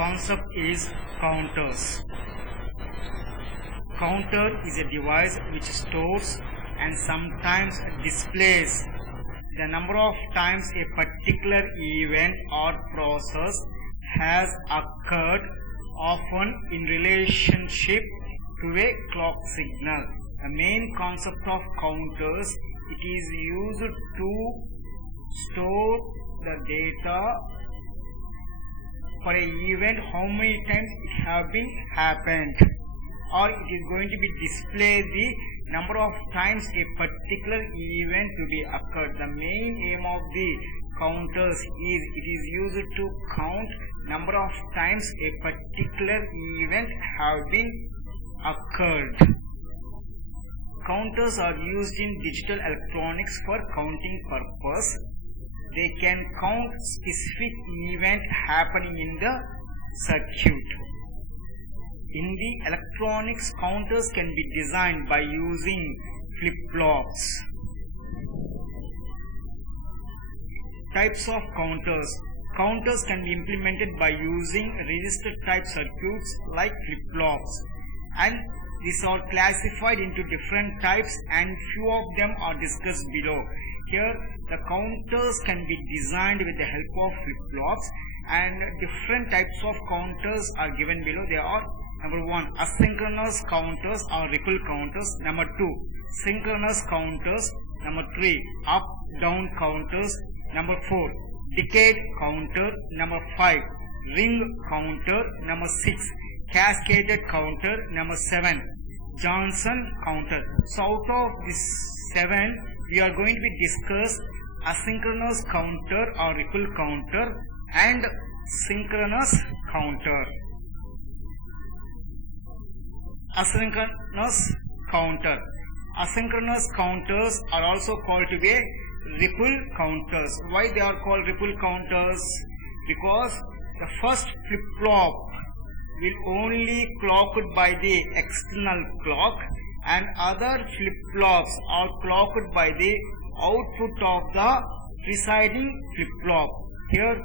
concept is counters. Counter is a device which stores and sometimes displays the number of times a particular event or process has occurred, often in relationship to a clock signal. The main concept of counters, it is used to store the data for an event, how many times it have been happened, or it is going to be display the number of times a particular event to be occurred. The main aim of the counters is it is used to count number of times a particular event have been occurred. Counters are used in digital electronics for counting purpose. They can count specific event happening in the circuit. In the electronics, counters can be designed by using flip-flops. Types of counters. Counters can be implemented by using register type circuits like flip-flops, and these are classified into different types and few of them are discussed below. Here the counters can be designed with the help of flip-flops, and different types of counters are given below. They are: number 1, asynchronous counters or ripple counters; number 2, synchronous counters; number 3, up down counters; number 4, decade counter; number 5, ring counter; number 6, cascaded counter; number 7, Johnson counter. So out of this 7, we are going to be discuss asynchronous counter or ripple counter and synchronous counter. Asynchronous counter. Asynchronous counters are also called to be ripple counters. Why they are called ripple counters? Because the first flip-flop will only clocked by the external clock, and other flip-flops are clocked by the output of the preceding flip-flop. Here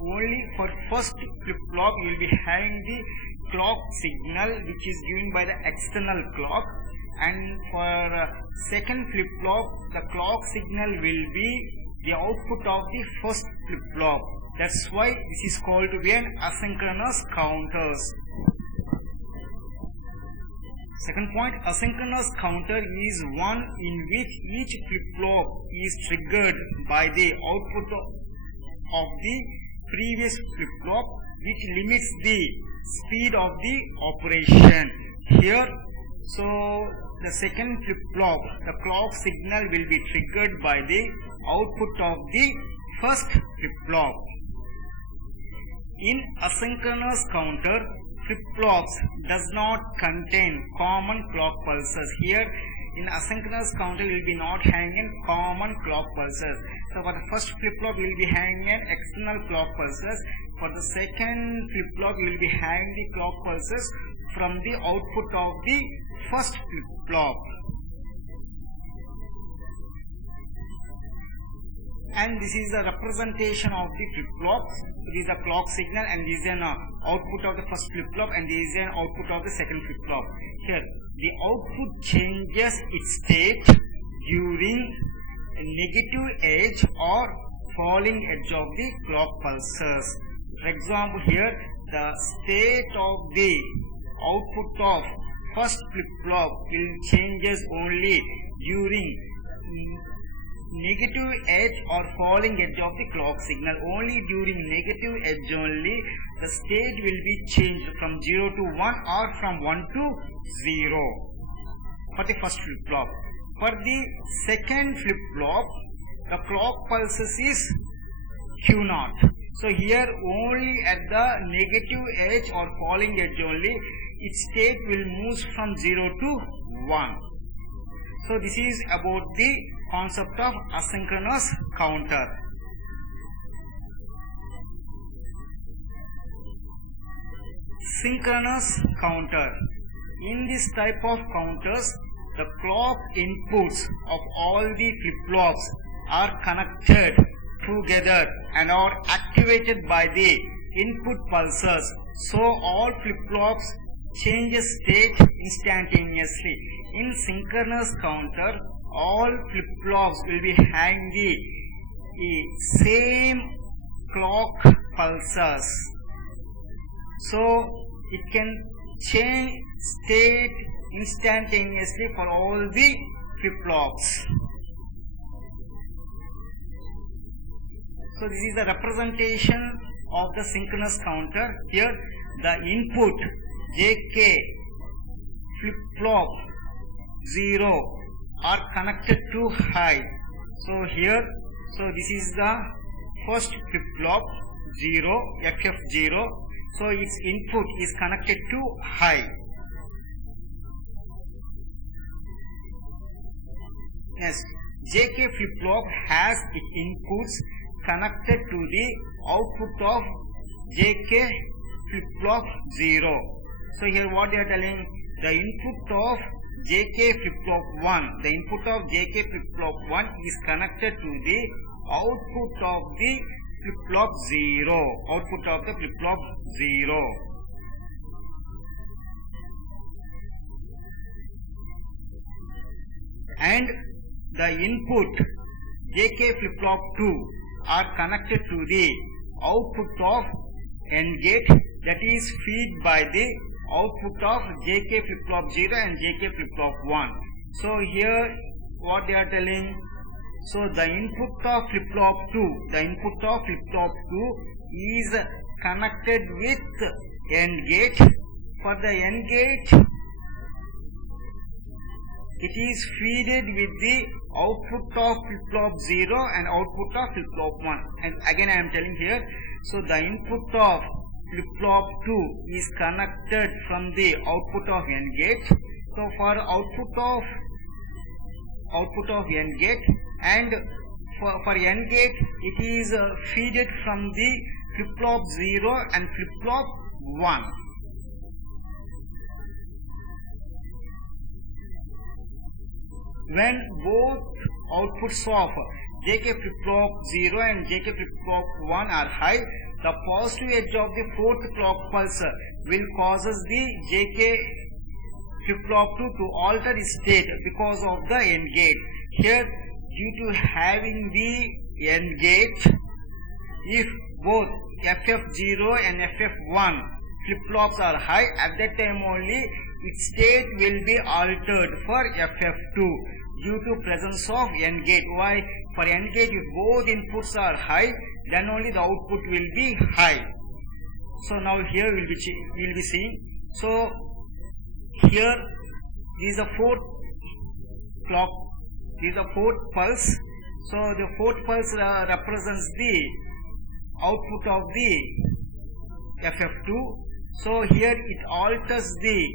only for first flip-flop you will be having the clock signal which is given by the external clock, and for second flip-flop the clock signal will be the output of the first flip-flop. That's why this is called to be an asynchronous counters. Second point, asynchronous counter is one in which each flip-flop is triggered by the output of the previous flip-flop, which limits the speed of the operation. Here, so the second flip-flop, the clock signal will be triggered by the output of the first flip-flop. In asynchronous counter, flip-flops does not contain common clock pulses. Here in asynchronous counter we will be not having common clock pulses. So for the first flip-flop we will be having an external clock pulses. For the second flip-flop we will be having the clock pulses from the output of the first flip-flop. And this is a representation of the flip-flops. It is a clock signal, and this is an output of the first flip-flop, and this is an output of the second flip-flop. Here the output changes its state during a negative edge or falling edge of the clock pulses. For example, here the state of the output of first flip-flop will changes only during negative edge or falling edge of the clock signal. Only during negative edge only the state will be changed from 0 to 1 or from 1 to 0 for the first flip-flop. For the second flip-flop the clock pulses is Q0. So here only at the negative edge or falling edge only its state will move from 0 to 1. So this is about the concept of asynchronous counter. Synchronous counter. In this type of counters, the clock inputs of all the flip-flops are connected together and are activated by the input pulses, so all flip-flops change state instantaneously. In synchronous counter, all flip-flops will be having the same clock pulses, so it can change state instantaneously for all the flip-flops. So this is the representation of the synchronous counter. Here the input JK flip-flop 0 are connected to high. So here, so this is the first flip-flop 0, FF0. So its input is connected to high. Next, JK flip-flop has its inputs connected to the output of JK flip-flop 0. So here what they are telling, the input of JK flip-flop 1, the input of JK flip-flop 1 is connected to the output of the flip-flop 0, output of the flip-flop 0. And the input JK flip-flop 2 are connected to the output of AND gate, that is feed by the output of JK flip-flop 0 and JK flip-flop 1. So here what they are telling, so the input of flip-flop 2, the input of flip-flop 2 is connected with AND gate. For the AND gate, it is feeded with the output of flip-flop 0 and output of flip-flop 1. And again I am telling here, so the input of flip-flop 2 is connected from the output of AND gate. So for output of AND gate, and for AND gate it is feeded from the flip-flop 0 and flip-flop 1. When both outputs of JK flip-flop 0 and JK flip-flop 1 are high, the positive edge of the fourth clock pulse will causes the JK flip-flop 2 to alter its state because of the AND gate. Here, due to having the AND gate, if both FF0 and FF1 flip-flops are high, at that time only its state will be altered for FF2 due to presence of AND gate. Why? For AND gate, if both inputs are high, then only the output will be high. So now here we will be seeing. So here is the fourth clock, this is the fourth pulse. So the fourth pulse represents the output of the FF2. So here it alters its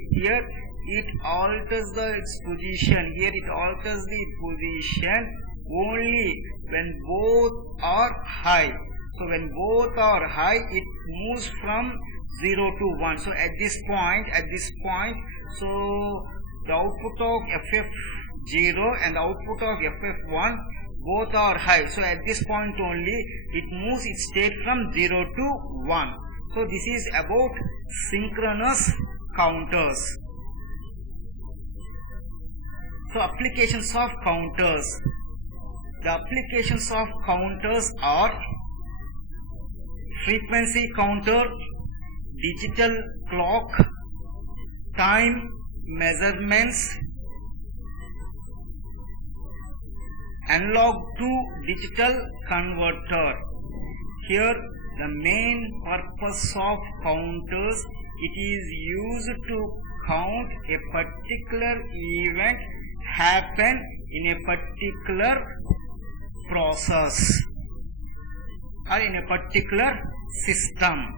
position. Here it alters the position only when both are high. So when both are high, it moves from 0 to 1. So at this point, so the output of FF0 and the output of FF1 both are high. So at this point only, it moves its state from 0 to 1. So this is about synchronous counters. So applications of counters. The applications of counters are frequency counter, digital clock, time measurements, analog to digital converter. Here the main purpose of counters, it is used to count a particular event happen in a particular process or in a particular system.